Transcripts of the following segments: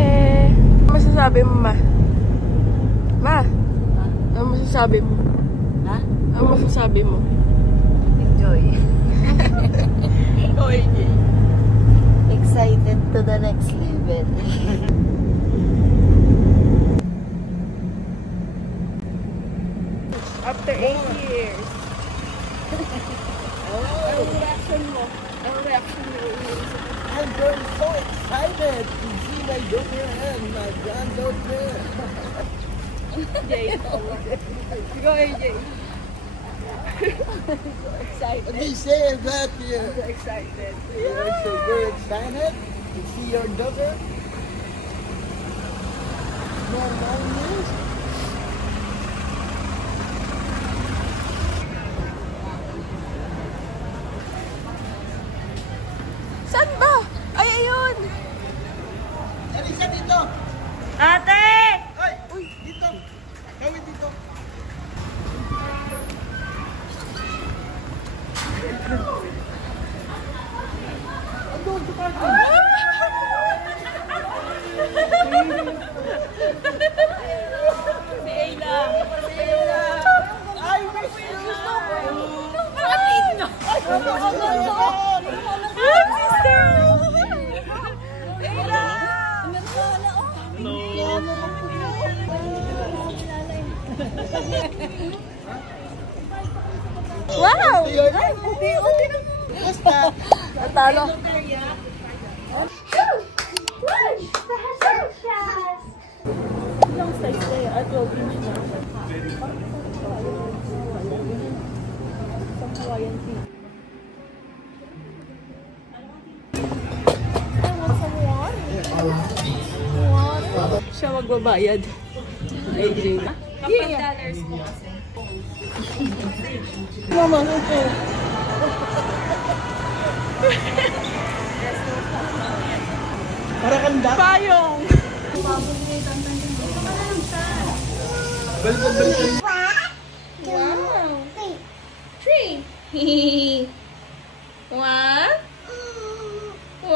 Ano masasabi mo, Ma? Ma? Ano masasabi mo? Ha? Ano masasabi mo? Enjoy. Oy, Excited to the next level. After 8 years. Ang reaction mo? Ang reaction mo? I'm very so excited to see my daughter and my granddaughter. Jay. Go, AJ. So excited. They say that So excited. you're so very excited to see your daughter. No news. Saan ba? Ay, ayun! Isa dito. Ate! Ay, uy, dito. Gawin dito. Andun, sa parking. Si Ayla. Si Ayla. I miss you. Bakit ito? Hi, sister! Ayla! Wow! Basta. Natalo. Ilang size na yan? 12 inch na. Isang Hawaiian tee. Siya magbabayad. AJ. Kapag dollars po kasi. Mama, ito. Para kang duck. Payong! Balikan. Wow! Three! Hehehe! One!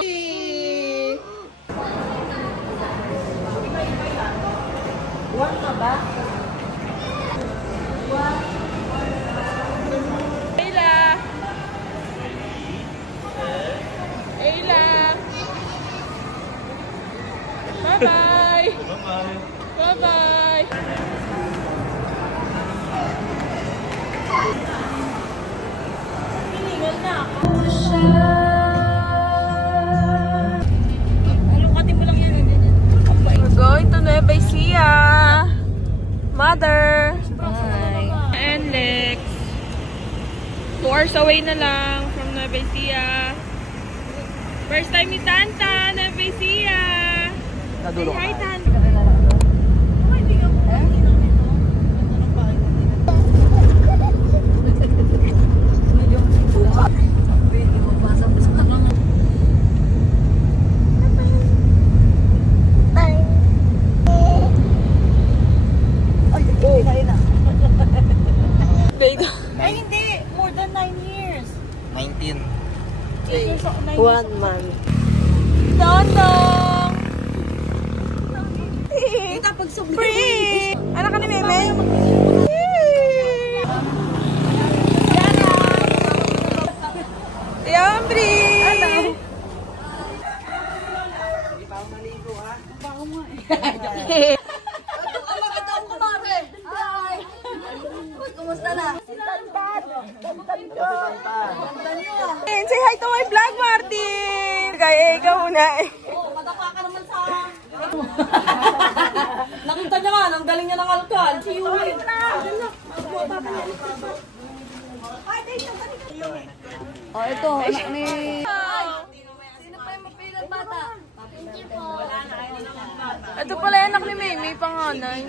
Three! One ka ba? Ayla! Ayla! Bye-bye! Bye-bye! Bye-bye! Pilingan na ako. Alungkatin mo lang yan. We're going to Nueva Ecija. Mother. Hi. And Lex. 2 hours away na lang from Nueva Ecija. First time ni Tanta, Nueva Ecija. Say hi, Tanta. Ay, hindi. More than 9 years. 19. 1 month. Dondong! Kita pag subli. Free! Anak ka ni Meme? Yambri! Ano? Hindi pa ako maligo, ha? Baka mo eh. Kumusta na? Say hi to my vlog, Martin! Kaya ikaw muna eh. Oo, madapa ka naman sa... Nakita niya nga, ang galing niya ng alkal. Si Yuli. Oh, ito, anak ni... Sino pa yung mapilang bata? Ito pala yung anak ni Meme, panganay.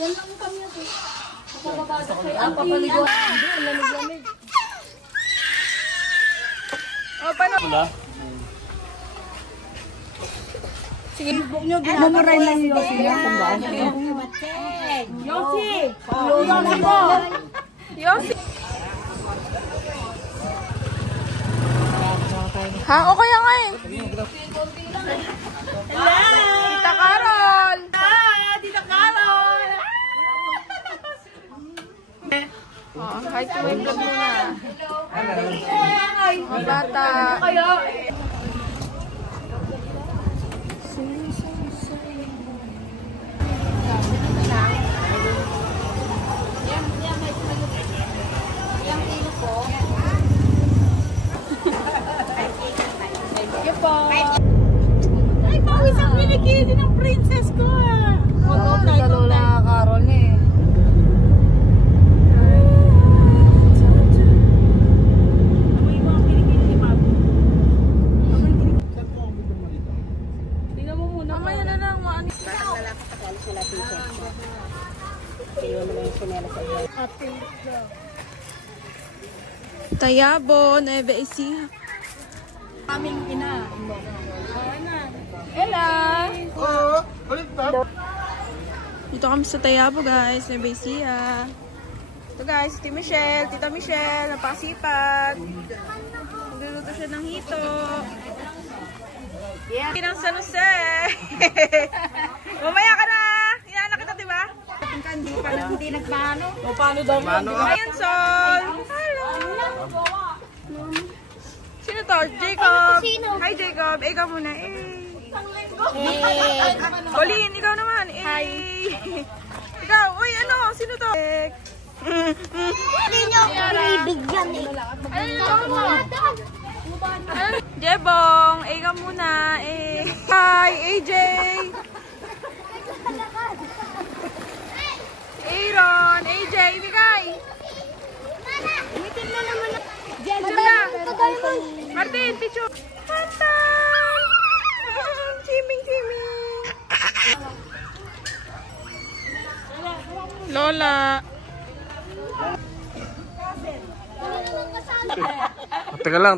Yan lang kami ito. Ang papaligo. O, paano? Sige. Mamuray lang yung Yossi niya kung ba? Yossi! Yossi mo! Yossi! Ha? O kaya nga eh. Hello! Kita ka Mga bata. Kaya, Ay, pawis ang kinikili ng princess ko ah. Dapat sa Lola Carol eh. Amoy mo ang kinikili ni Papi. tingnan mo muna. Mamaya na lang, maano. Tayabo, Nueva Ecija. Aming ina. Ella! Dito kami sa Tayabo guys, Nueva Ecija. Ito guys, Tita Michelle, napakasipag. Nagluluto siya ng hito. Yeah. Ng San Jose. Mamaya ka na! Inaanak kita, diba? Hindi nagmano. O, paano daw? Ayan, Sol! Hello! Sino to? Jacob! Hi, Jacob! Ikaw muna, Colleen, ikaw naman, Hi! Ikaw, uy, ano? Sino to? Hindi niyo ako ibigyan eh. Jebong, ikaw muna, Hi, AJ! Aaron, AJ, bigay! Umitin mo naman. Picture na! Martin, picture! Martin! Chiming! Lola! Teka lang.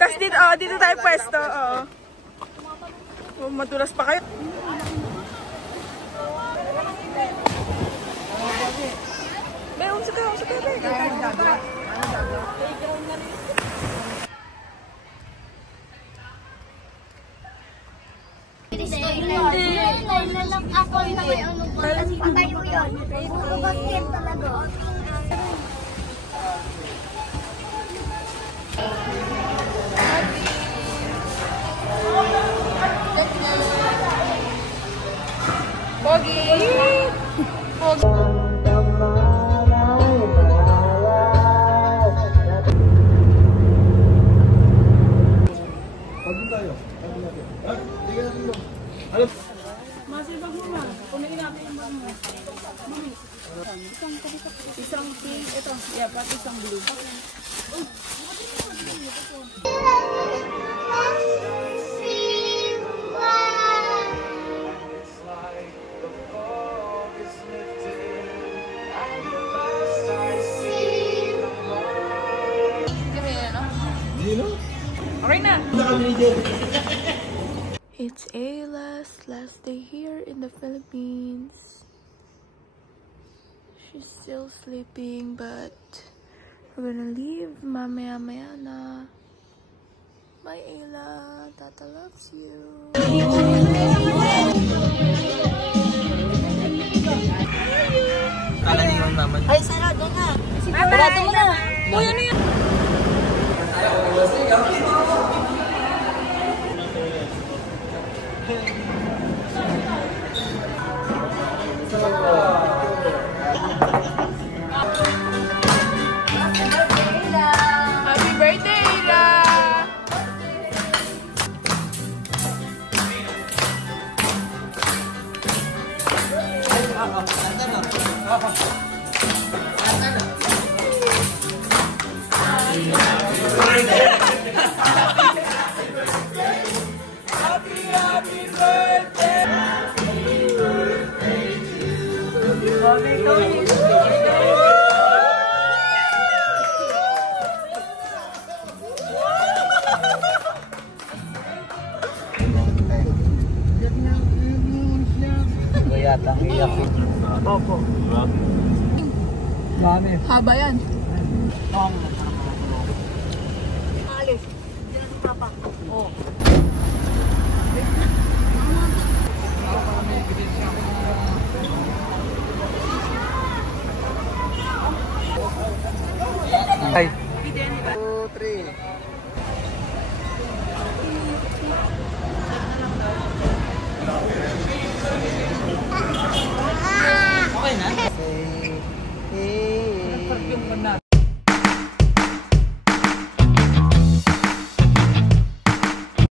Tapos dito tayo pwesto, madulas pa kayo. Meron sa kayo. Nailalap ako na may ano ba? Patayo yun. Bakit talaga? Pogi! Pagod tayo. Tingnan natin mo. Ano? Masibag mo ma. Punain natin yung bag mo. Mami. Isang pink. Ito. Yeah, pati isang blue. Okay na! Naka-video. It's Ayla's last day here in the Philippines. She's still sleeping, but we're gonna leave mamaya na. Bye, Ayla. Tata loves you. Kala niyo naman. Ay, sarado na. Sarado mo na. Uy, ano yan? Happy birthday, Ayla! Yata ang iyak. Opo. Dami. Haba yan. Alis. Diyan ang papa. Oo. Ay. 2, 3. Okay na? Hey.